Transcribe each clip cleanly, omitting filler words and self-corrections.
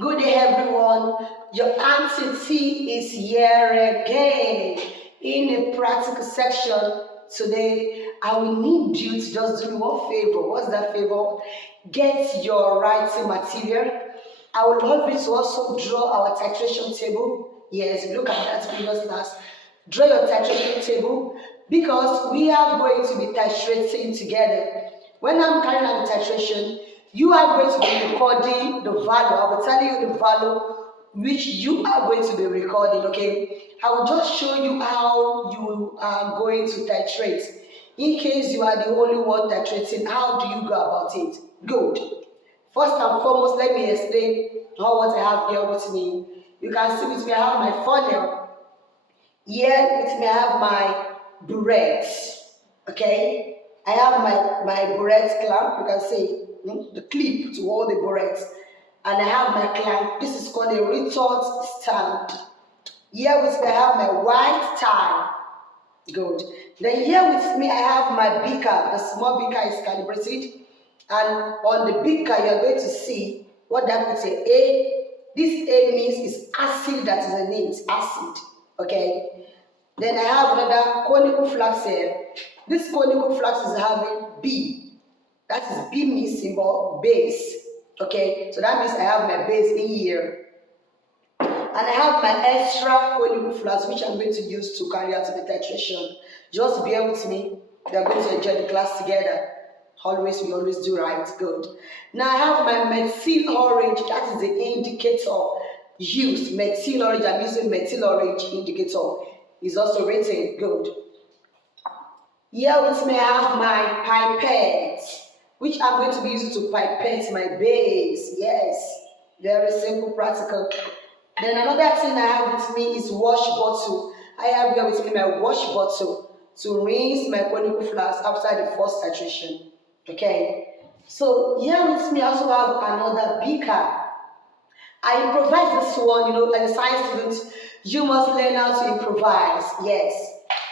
Good day, everyone. Your Aunty T is here again in a practical section. Today, I will need you to just do me one favor. What's that favor? Get your writing material. I would love you to also draw our titration table. Yes, look at that previous class. Draw your titration table because we are going to be titrating together. When I'm carrying out the titration, you are going to be recording the value. I will tell you the value which you are going to be recording, okay? I will just show you how you are going to titrate. In case you are the only one titrating, how do you go about it? Good. First and foremost, let me explain what I have here with me. You can see with me, I have my funnel. Here with me, I have my barrettes, okay? I have my barrette clamp, you can see the clip to hold the barrette. And I have my clamp. This is called a retort stand. Here with me, I have my white tie. Good. Then here with me, I have my beaker. The small beaker is calibrated. And on the beaker, you're going to see what that would say. A. This A means is acid that is in it. Acid. Okay. Then I have another conical flask here. This conical flask is having B. That is B means symbol base. Okay, so that means I have my base in here. And I have my extra conical flask which I'm going to use to carry out the titration. Just bear with me. We are going to enjoy the class together. Always, we always do right. Good. Now I have my methyl orange. That is the indicator used. Methyl orange. I'm using methyl orange indicator. Is also written. Good. Here with me I have my pipette, which I'm going to be using to pipette my base. Yes, very simple, practical. Then another thing I have with me is wash bottle. I have here with me my wash bottle to rinse my conical flask after the first titration. Okay, so here with me I also have another beaker. I improvise this one, as a science student, you must learn how to improvise. Yes,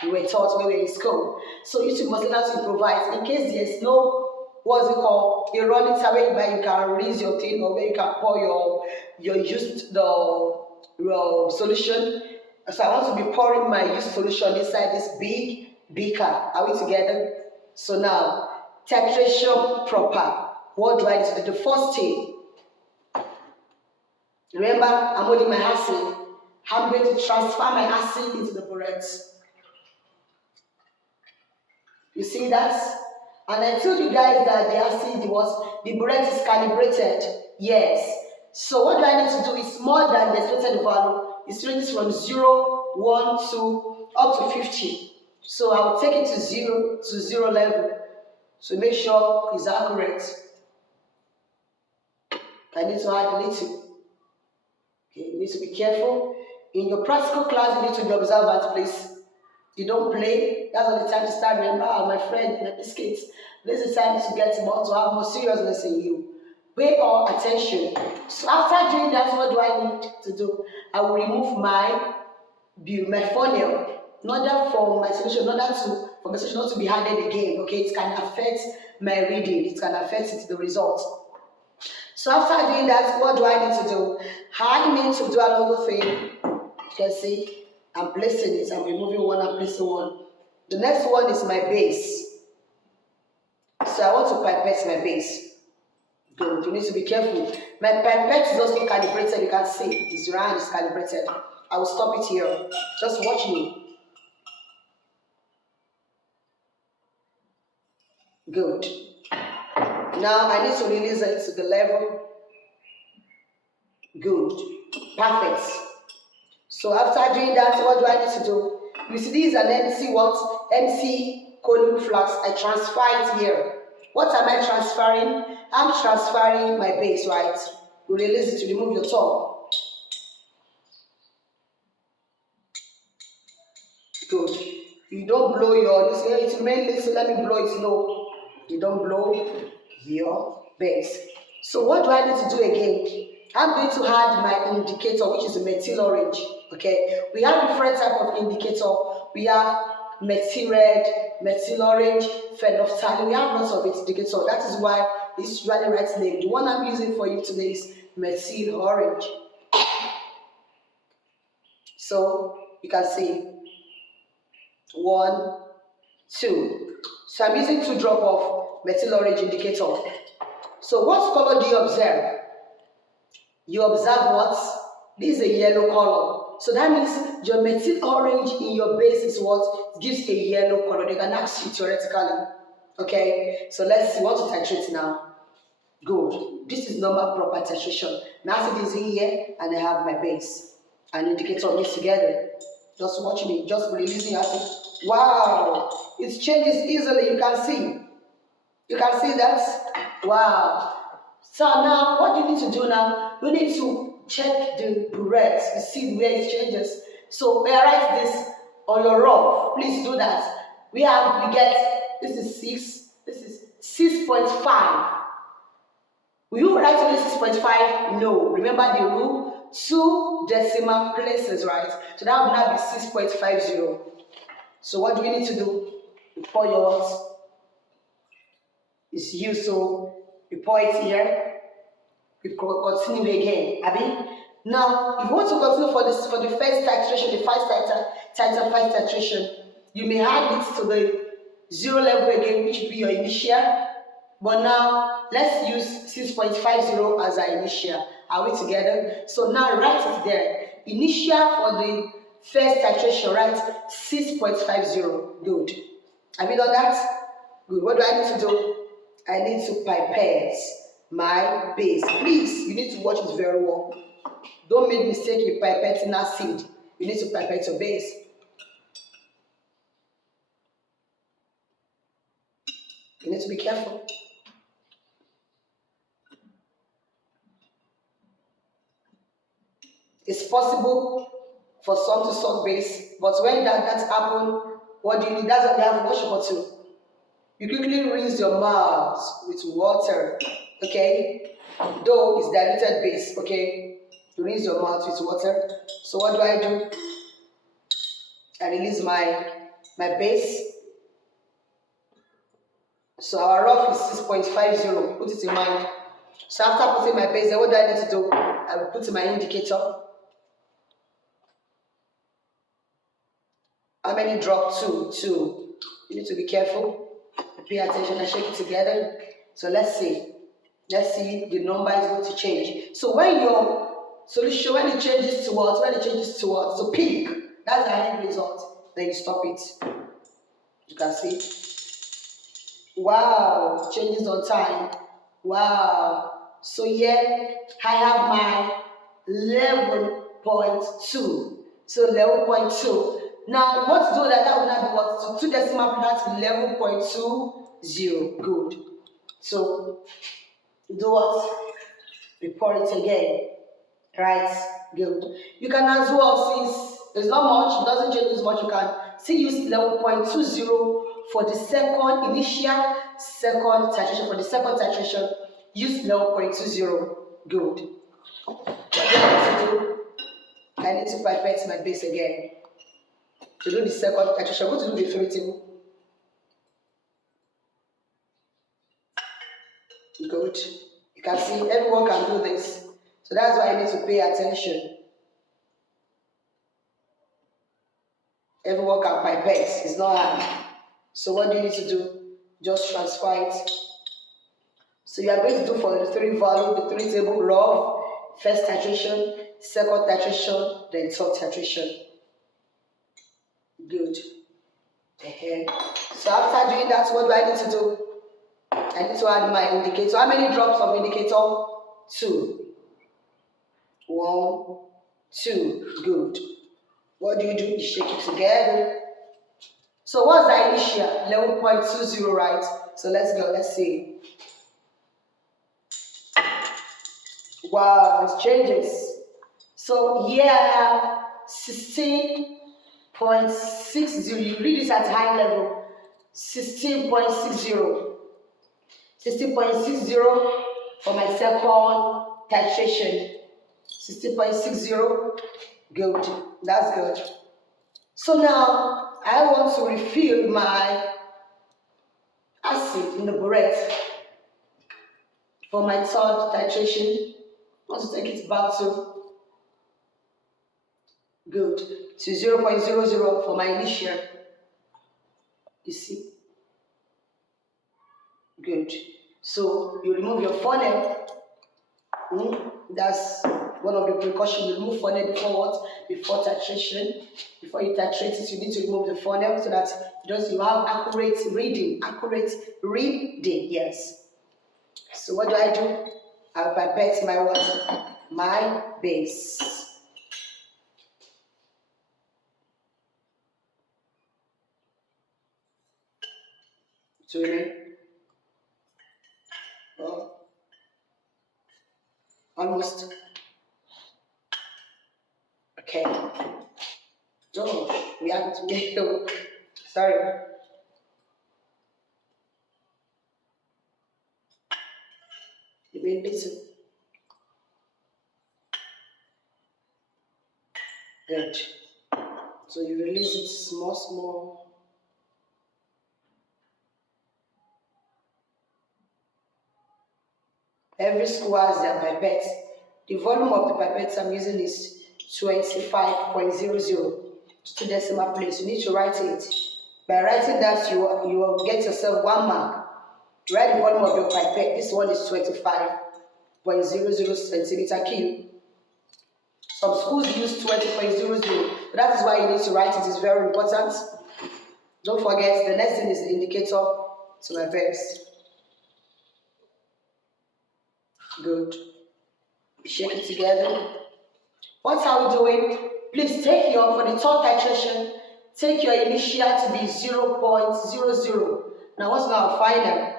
we were taught when we were in school. So you must learn how to improvise in case there's no, what's it called, a running tap where you can rinse your thing or where you can pour your used your solution. So I want to be pouring my used solution inside this big beaker. Are we together? So now, titration proper. What do I need to do? The first thing, remember, I'm holding my acid. I'm going to transfer my acid into the barrette. You see that? And I told you guys that the acid the barrette is calibrated. Yes. So what do I need to do? It's more than the expected value. It's ranges from 0, 1, 2, up to 50. So I will take it to 0 level. So make sure it's accurate. I need to add a little. Okay, you need to be careful. In your practical class, you need to be observant, please. You don't play. That's not the time to start. Remember, my friend, my biscuits. This is the time to get more, to have more seriousness in you. Pay all attention. So after doing that, what do I need to do? I will remove my funnel in order for my solution, for my solution not to be added again. Okay, it can affect my reading. It can affect the result. So after doing that, what do I need to do? I need to do another thing. You can see, I'm placing it. I'm removing one and placing one. The next one is my base. So I want to pipette my base. Good. You need to be careful. My pipette is also calibrated. You can see it's round, it's calibrated. I will stop it here. Just watch me. Good. Now I need to release it to the level. Good. Perfect. So after doing that, what do I need to do? You see, this is an empty what? Empty conical flask. I transfer it here. What am I transferring? I'm transferring my base, right? You release it to remove your tongue. Good. You don't blow your, you say it's mainly, so let me blow it. No. You don't blow your base. So what do I need to do again? I'm going to add my indicator, which is a methyl orange. Okay, we have different type of indicator. We have methyl red, methyl orange, phenolphthalein. We have lots of indicator. That is why it's usually right name. The one I'm using for you today is methyl orange. So you can see 1, 2. So I'm using 2 drops of methyl orange indicator. So what color do you observe? You observe what? This is a yellow color. So that means your methyl orange in your base is what? It gives a yellow color. They can ask you theoretically. Okay, so let's see what to titrate now. Good. This is normal proper titration. Now see this in here and I have my base and indicator mixed together. Just watching it, just releasing your hand. Wow, it changes easily. You can see. You can see that. Wow. So now, what you need to do now? You need to check the burette to see where it changes. So we write this on your rough. Please do that. We get this is 6. This is 6.5. Will you write only 6.5? No. Remember the rule. 2 decimal places, right? So that would now be 6.50. So what do we need to do? You pour yours. It's you, so you pour it here. We continue again. Abi? Now, if you want to continue for the first titration, the first titration, you may add it to the 0 level again, which will be your initial. But now, let's use 6.50 as our initial. Are we together? So now write it there. Initial for the first titration, write 6.50. Good. Have you done that? Good. What do I need to do? I need to pipette my base. Please, you need to watch it very well. Don't make mistake in pipetting acid. You need to pipette your base. You need to be careful. It's possible for some to suck base, but when that happens, what do you need? That's what we have wash or two. You quickly rinse your mouth with water, okay? Though it's diluted base, okay? You rinse your mouth with water. So what do? I release my base. So our rough is 6.50. Put it in mind. So after putting my base, then what do I need to do? I will put in my indicator. How many drop? 2. 2. You need to be careful. Pay attention and shake it together. So let's see. Let's see, the number is going to change. So when your solution, when it changes to what? When it changes to what? So pink. That's the end result. Then you stop it. You can see. Wow. Changes on time. Wow. So here I have my 11.2. So 11.2. Now, what to do that would not be what? So 2 decimal points, 11.20. Good. So, do what? Report it again. Right? Good. You can as well, since there's not much, it doesn't change as much, you can still use 11.20 for the initial second titration. For the second titration, use 11.20. Good. What do I need to do? I need to pipette my base again. To do the second titration, go to do the fairy table. Good. You can see everyone can do this. So that's why you need to pay attention. Everyone can pipette. It's not hard. So what do you need to do? Just transfer it. So you are going to do for the 3 value, the 3 table rough, first titration, second titration, then third titration. Good. So after doing that, what do I need to do? I need to add my indicator. How many drops of indicator? 2. 1, 2. Good. What do? You shake it together. So what's the initial? 11.20, right? So let's go. Let's see. Wow, it changes. So here I have 16.60. You read this at high level. 16.60. 16.60 for my second titration. 16.60. Good. That's good. So now I want to refill my acid in the burette for my third titration. Want to take it back to good to 0.00 for my initial. You see? Good. So you remove your funnel. That's one of the precautions. You remove funnel before what? Before titration. Before you titrate it, you need to remove the funnel so that you have accurate reading. Accurate reading, yes. So what do? I pipette my water, my base. So almost. Okay. So we have to get sorry. You mean listen. Good. So you release it small. Every school has their pipette. The volume of the pipettes I'm using is 25.00 to decimal place. You need to write it. By writing that, you will get yourself 1 mark. Write the volume of your pipette. This one is 25.00 centimeter cube. Some schools use 20.00. That is why you need to write it. It's very important. Don't forget, the next thing is the indicator to my verse. Good. Shake it together. What are we doing? Please take for the third titration, take your initial to be 0.00. Now what's our final?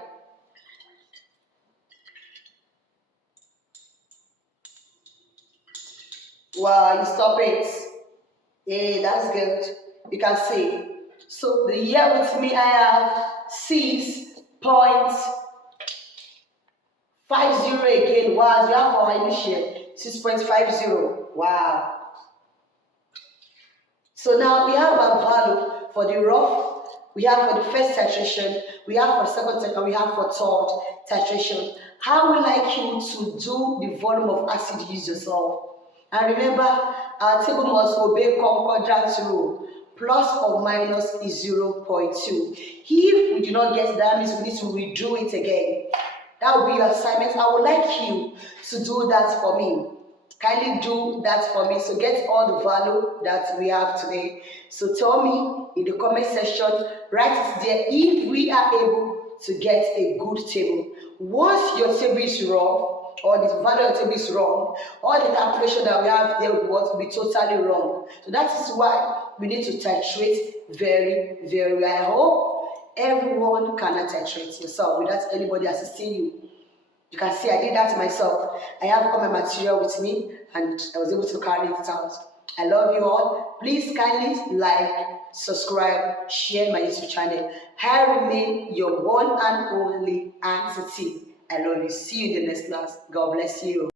Wow, you stop it. Yeah, that's good. You can see. So the year with me, I have 6.50 again. Wow, you have our initial 6.50. Wow. So now we have our value for the rough, we have for the first titration, we have for second titration, we have for third titration. How would like you to do the volume of acid use yourself? And remember, our table must obey concordant rule. Plus or minus is 0.2. If we do not get that, means we need to redo it again. That will be your assignment. I would like you to do that for me. Kindly do that for me. So get all the value that we have today. So tell me in the comment section, write it there if we are able to get a good table. Once your table is wrong, or the value of the table is wrong, all the calculation that we have there will be totally wrong. So that is why we need to titrate very, very well. I hope everyone can titrate yourself without anybody assisting you. You can see I did that myself. I have all my material with me and I was able to carry it out. I love you all. Please kindly like, subscribe, share my YouTube channel. I remain your one and only Aunty. I love you. See you in the next class. God bless you.